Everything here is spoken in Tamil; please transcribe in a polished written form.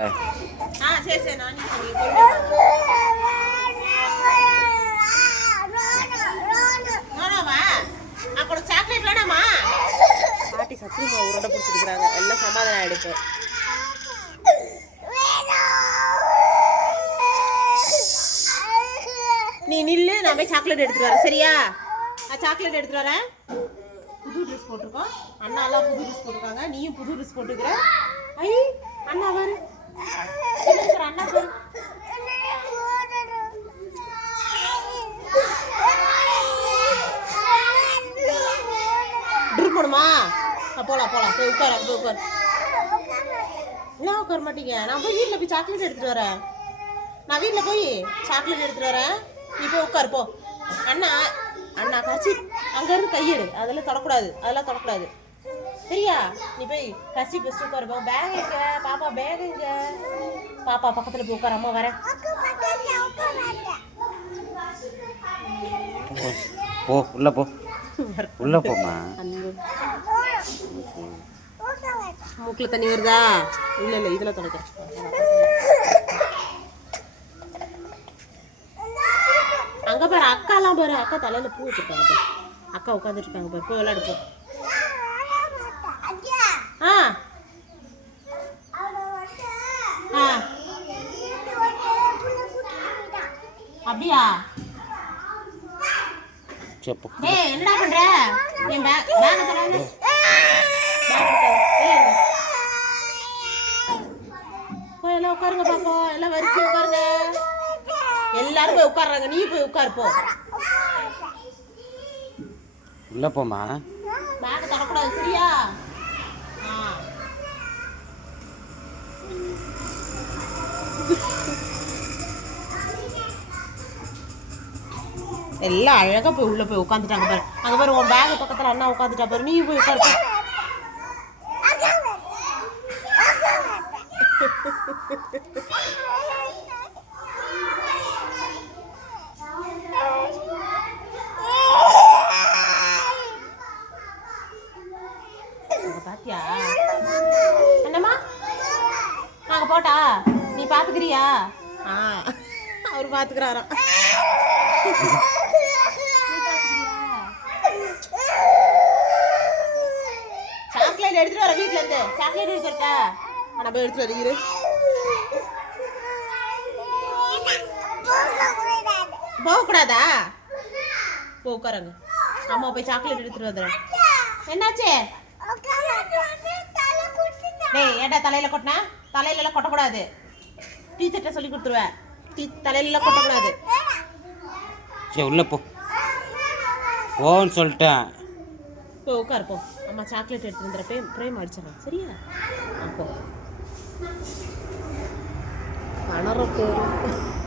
சரி சரி நான் అక్కడ చాక్లెట్ వేణామా పాటి సత్యమా ఉరడ పుడిச்சிருக்காங்க எல்லாம் சமாதானம் ஆயிடுச்சு நீ நில்லு நான் போய் சாக்லேட் எடுத்துட்டு வரேன் சரியா நான் சாக்லேட் எடுத்துட்டு வரேன் புது ட்ரெஸ் போட்டுருக்கோம் அண்ணா எல்லாம் புது ட்ரெஸ் போட்டுருக்காங்க நீயும் புது ட்ரெஸ் போட்டுக்கிற ஐ அண்ணா பாரு அண்ணா பாரு ட்ரிப் போடுமா போலாம் போலாம் போய் உட்கார போய் உட்கார் என்ன உட்கார மாட்டீங்க நான் போய் வீட்டில் போய் சாக்லேட் எடுத்துகிட்டு வரேன் நான் வீட்டில் போய் சாக்லேட் எடுத்துகிட்டு வரேன் நீ போய் உட்கார் போ அண்ணா அண்ணா கச்சி அங்கேருந்து கையெடு அதெல்லாம் தொடக்கூடாது அதெல்லாம் தொடக்கூடாது சரியா நீ போய் கசி பெஸ்ட் உட்கார் போ பேக் எங்க பாப்பா பேக் எங்க பாப்பா பக்கத்தில் போய் உட்கார அம்மா வரேன் போ உள்ள போ உள்ள போமா மூக்கில் தண்ணி வருதா இல்லை இல்லை இதில் தொடக்க அங்கே பாரு அக்காலாம் பாரு அக்கா தலையில் பூ வச்சுருக்காங்க பாரு அக்கா உட்காந்துட்டு இருக்காங்க பாரு போய் விளையாடு போ ஆ ஆ அப்படியா ஏய் என்னடா பண்ற என் பேக் தரேன் போய் எல்லாம் உட்காருங்க பாப்பா எல்லாம் வரிசை உட்காருங்க எல்லாரும் போய் உட்கார்றாங்க நீ போய் உட்காரு போ உள்ள போமா பேக் தரக்கூடாது சரியா எல்லாம் அழகா போய் உள்ள போய் உட்காந்துட்டாங்க பாரு அங்க பாரு உன் பேக் பக்கத்துல அண்ணா உட்காந்துட்டா பாரு நீ போய் உட்காரு பாத்தியா என்னம்மா நாங்க போட்டா நீ பாத்துக்கிறியா அவரு பாத்துக்கிறாராம் சாக்லேட் எடுத்துட்டு வர வீட்டுல இருந்து சாக்லேட் எடுத்து வரட்டா நான் போய் எடுத்துட்டு வரீங்க போகக்கூடாதா போ உட்காருங்க அம்மா போய் சாக்லேட் எடுத்துட்டு வந்துடுறேன் என்னாச்சு டேய் ஏடா தலையில கொட்டினா தலையில எல்லாம் கொட்டக்கூடாது டீச்சர்கிட்ட சொல்லி கொடுத்துருவேன் தலையில எல்லாம் கொட்டக்கூடாது சரி உள்ள போ போன்னு சொல்லிட்டேன் போ உட்காரு போ அம்மா சாக்லேட் எடுத்து வந்துடுற பிரேம் அடிச்சிடறேன் சரியா அப்போ கணர பேரு